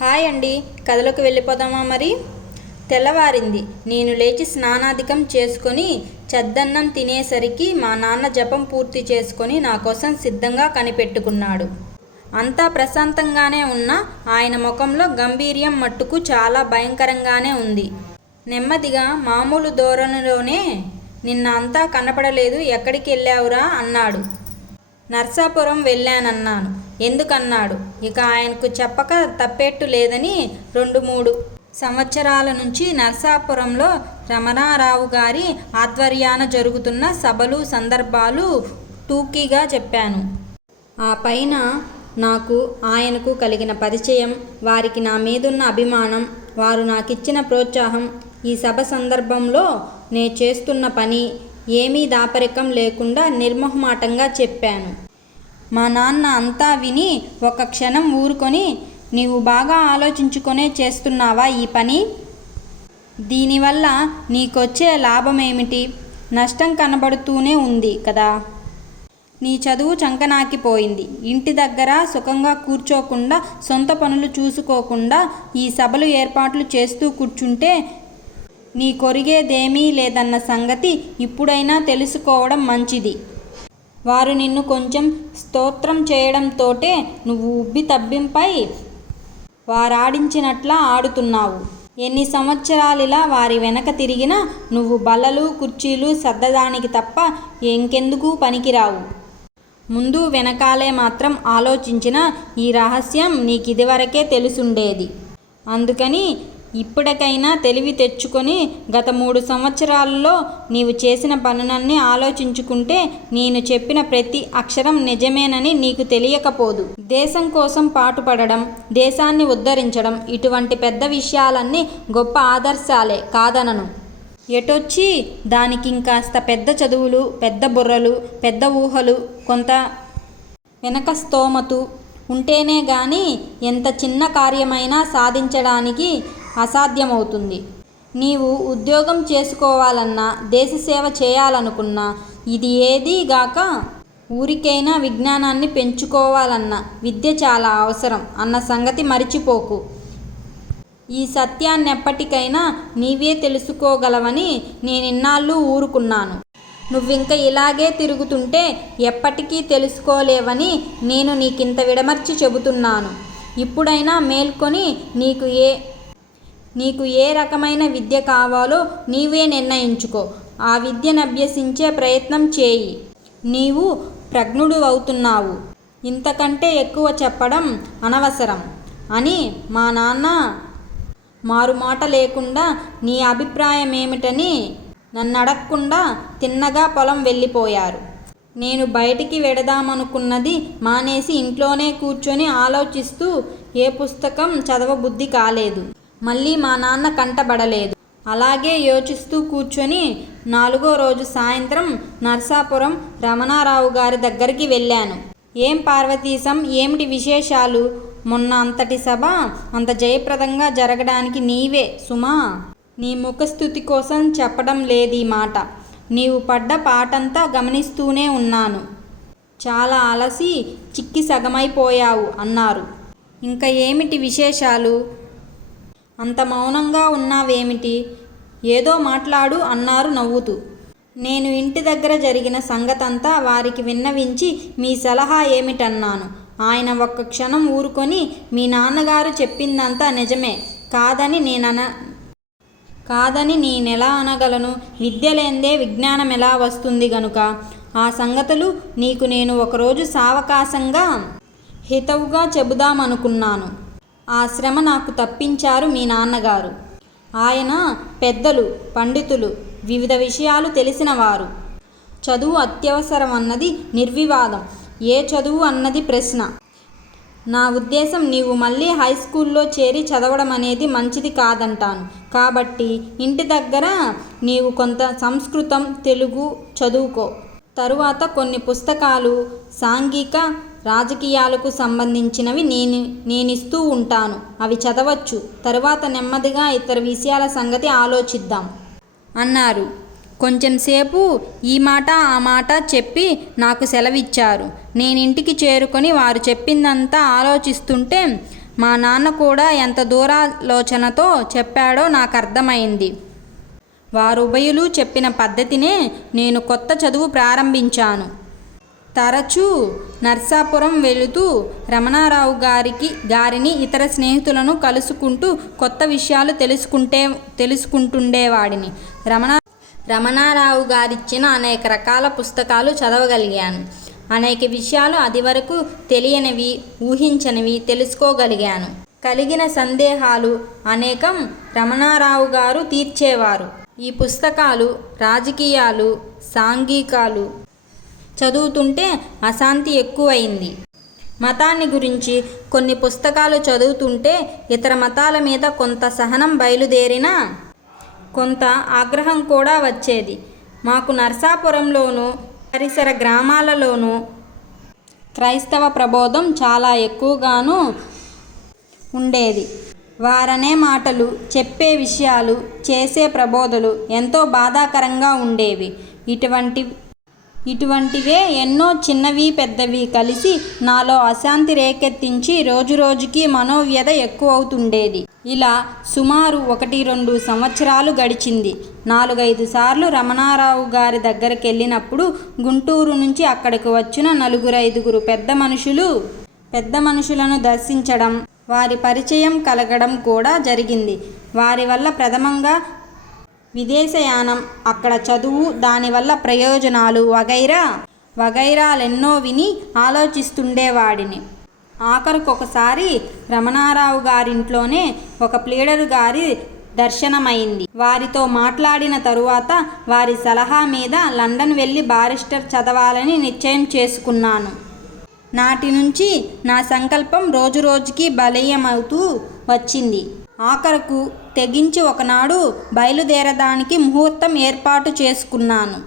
Hi అండి, కథలోకి వెళ్ళిపోదామా మరి. తెల్లవారింది. నేను లేచి స్నానాధికం చేసుకొని చద్దన్నం తినేసరికి మా నాన్న జపం పూర్తి చేసుకొని నా కోసం సిద్ధంగా కనిపెట్టుకున్నాడు. అంతా ప్రశాంతంగానే ఉన్న ఆయన ముఖంలో గంభీర్యం మట్టుకు చాలా భయంకరంగానే ఉంది. నెమ్మదిగా మామూలు ధోరణిలోనే, నిన్న అంతా కనపడలేదు, ఎక్కడికి వెళ్ళావురా అన్నాడు. నర్సాపురం వెళ్ళానన్నాను. ఎందుకన్నాడు. ఇక ఆయనకు చెప్పక తప్పేట్టు లేదని 2-3 సంవత్సరాల నుంచి నర్సాపురంలో రమణారావు గారి ఆధ్వర్యాన జరుగుతున్న సభలు సందర్భాలు టూకీగా చెప్పాను. ఆ పైన నాకు ఆయనకు కలిగిన పరిచయం, వారికి నా మీదున్న అభిమానం, వారు నాకిచ్చిన ప్రోత్సాహం, ఈ సభ సందర్భంలో నే చేస్తున్న పని ఏమీ దాపరికం లేకుండా నిర్మోహమాటంగా చెప్పాను. మా నాన్న అంతా విని ఒక క్షణం ఊరుకొని, నీవు బాగా ఆలోచించుకొనే చేస్తున్నావా ఈ పని? దీనివల్ల నీకొచ్చే లాభమేమిటి? నష్టం కనబడుతూనే ఉంది కదా. నీ చదువు చంకనాకిపోయింది. ఇంటి దగ్గర సుఖంగా కూర్చోకుండా, సొంత పనులు చూసుకోకుండా ఈ సభలు ఏర్పాట్లు చేస్తూ కూర్చుంటే నీ కొరిగేదేమీ లేదన్న సంగతి ఇప్పుడైనా తెలుసుకోవడం మంచిది. వారు నిన్ను కొంచెం స్తోత్రం చేయడంతోటే నువ్వు ఉబ్బి తబ్బింపై వారాడించినట్లా ఆడుతున్నావు. ఎన్ని సంవత్సరాలిలా వారి వెనక తిరిగినా నువ్వు బల్లలు కుర్చీలు సర్దడానికి తప్ప ఇంకెందుకు పనికిరావు. ముందు వెనకాలే మాత్రం ఆలోచించిన ఈ రహస్యం నీకిదివరకే తెలుసుండేది. అందుకని ఇప్పటికైనా తెలివి తెచ్చుకొని గత 3 సంవత్సరాలలో నీవు చేసిన పనులన్నీ ఆలోచించుకుంటే నేను చెప్పిన ప్రతి అక్షరం నిజమేనని నీకు తెలియకపోదు. దేశం కోసం పాటుపడడం, దేశాన్ని ఉద్ధరించడం, ఇటువంటి పెద్ద విషయాలన్నీ గొప్ప ఆదర్శాలే, కాదనను. ఎటొచ్చి దానికింకాస్త పెద్ద చదువులు, పెద్ద బుర్రలు, పెద్ద ఊహలు, కొంత వెనక స్తోమతు ఉంటేనే గాని ఎంత చిన్న కార్యమైనా సాధించడానికి అసాధ్యమవుతుంది. నీవు ఉద్యోగం చేసుకోవాలన్నా, దేశసేవ చేయాలనుకున్నా, ఇది ఏదీ గాక ఊరికైనా విజ్ఞానాన్ని పెంచుకోవాలన్నా విద్య చాలా అవసరం అన్న సంగతి మరిచిపోకు. ఈ సత్యాన్నెప్పటికైనా నీవే తెలుసుకోగలవని నేనిన్నాళ్ళు ఊరుకున్నాను. నువ్వింక ఇలాగే తిరుగుతుంటే ఎప్పటికీ తెలుసుకోలేవని నేను నీకింత విడమర్చి చెబుతున్నాను. ఇప్పుడైనా మేల్కొని నీకు ఏ రకమైన విద్య కావాలో నీవే నిర్ణయించుకో. ఆ విద్యనభ్యసించే ప్రయత్నం చేయి. నీవు ప్రజ్ఞుడు అవుతున్నావు. ఇంతకంటే ఎక్కువ చెప్పడం అనవసరం అని మా నాన్న మారుమాట లేకుండా నీ అభిప్రాయమేమిటని నన్నడగకుండా తిన్నగా పొలం వెళ్ళిపోయారు. నేను బయటికి వెడదామనుకున్నది మానేసి ఇంట్లోనే కూర్చొని ఆలోచిస్తూ ఏ పుస్తకం చదవబుద్ధి కాలేదు. మళ్ళీ మా నాన్న కంటబడలేదు. అలాగే యోచిస్తూ కూర్చొని 4వ రోజు సాయంత్రం నర్సాపురం రమణారావు గారి దగ్గరికి వెళ్ళాను. ఏం పార్వతీశం, ఏమిటి విశేషాలు? మొన్న అంతటి సభ అంత జయప్రదంగా జరగడానికి నీవే సుమా. నీ ముఖస్థుతి కోసం చెప్పడం లేదీ మాట. నీవు పడ్డ పాటంతా గమనిస్తూనే ఉన్నాను. చాలా అలసి చిక్కి సగమైపోయావు అన్నారు. ఇంకా ఏమిటి విశేషాలు? అంత మౌనంగా ఉన్నావేమిటి? ఏదో మాట్లాడు అన్నారు నవ్వుతూ. నేను ఇంటి దగ్గర జరిగిన సంగతంతా వారికి విన్నవించి మీ సలహా ఏమిటన్నాను. ఆయన ఒక్క క్షణం ఊరుకొని, మీ నాన్నగారు చెప్పిందంతా నిజమే కాదని నేనెలా అనగలను? విద్య లేందే విజ్ఞానం ఎలా వస్తుంది గనుక ఆ సంగతులు నీకు నేను ఒకరోజు సావకాశంగా హితవుగా చెబుదామనుకున్నాను. ఆ శ్రమ నాకు తప్పించారు మీ నాన్నగారు. ఆయన పెద్దలు, పండితులు, వివిధ విషయాలు తెలిసినవారు. చదువు అత్యవసరమన్నది నిర్వివాదం. ఏ చదువు అన్నది ప్రశ్న. నా ఉద్దేశం నీవు మళ్ళీ హైస్కూల్లో చేరి చదవడం అనేది మంచిది కాదంటాను. కాబట్టి ఇంటి దగ్గర నీవు కొంత సంస్కృతం, తెలుగు చదువుకో. తరువాత కొన్ని పుస్తకాలు సాంఘిక రాజకీయాలకు సంబంధించినవి నేనిస్తూ ఉంటాను. అవి చదవచ్చు. తరువాత నెమ్మదిగా ఇతర విషయాల సంగతి ఆలోచిద్దాం అన్నారు. కొంచెంసేపు ఈ మాట ఆ మాట చెప్పి నాకు సెలవిచ్చారు. నేనింటికి చేరుకొని వారు చెప్పిందంతా ఆలోచిస్తుంటే మా నాన్న కూడా ఎంత దూరాలోచనతో చెప్పాడో నాకు అర్థమైంది. వారుభయులు చెప్పిన పద్ధతినే నేను కొత్త చదువు ప్రారంభించాను. తరచూ నర్సాపురం వెళుతూ రమణారావు గారిని ఇతర స్నేహితులను కలుసుకుంటూ కొత్త విషయాలు తెలుసుకుంటుండేవాడిని. రమణారావు గారిచ్చిన అనేక రకాల పుస్తకాలు చదవగలిగాను. అనేక విషయాలు అదివరకు తెలియనివి, ఊహించనివి తెలుసుకోగలిగాను. కలిగిన సందేహాలు అనేకం రమణారావు గారు తీర్చేవారు. ఈ పుస్తకాలు, రాజకీయాలు, సాంఘికాలు చదువుతుంటే అశాంతి ఎక్కువైంది. మతాన్ని గురించి కొన్ని పుస్తకాలు చదువుతుంటే ఇతర మతాల మీద కొంత సహనం బయలుదేరినా కొంత ఆగ్రహం కూడా వచ్చేది. మాకు నర్సాపురంలోనూ పరిసర గ్రామాలలోనూ క్రైస్తవ ప్రబోధం చాలా ఎక్కువగాను ఉండేది. వారనే మాటలు, చెప్పే విషయాలు, చేసే ప్రబోధలు ఎంతో బాధాకరంగా ఉండేవి. ఇటువంటివే ఎన్నో చిన్నవి పెద్దవి కలిసి నాలో అశాంతి రేకెత్తించి రోజురోజుకి మనోవ్యధ ఎక్కువవుతుండేది. ఇలా సుమారు 1-2 సంవత్సరాలు గడిచింది. 4-5 సార్లు రమణారావు గారి దగ్గరకెళ్ళినప్పుడు గుంటూరు నుంచి అక్కడికి వచ్చిన 4-5 పెద్ద మనుషులను దర్శించడం, వారి పరిచయం కలగడం కూడా జరిగింది. వారి వల్ల ప్రథమంగా విదేశయానం, అక్కడ చదువు, దానివల్ల ప్రయోజనాలు వగైరాలెన్నో విని ఆలోచిస్తుండేవాడిని. ఆఖరుకొకసారి రమణారావు గారింట్లోనే ఒక ప్లీడరు గారి దర్శనమైంది. వారితో మాట్లాడిన తరువాత వారి సలహా మీద లండన్ వెళ్ళి బారిస్టర్ చదవాలని నిశ్చయం చేసుకున్నాను. నాటి నుంచి నా సంకల్పం రోజురోజుకి బలీయమవుతూ వచ్చింది. ఆఖరకు తెగించి ఒకనాడు బయలుదేరడానికి ముహూర్తం ఏర్పాటు చేసుకున్నాను.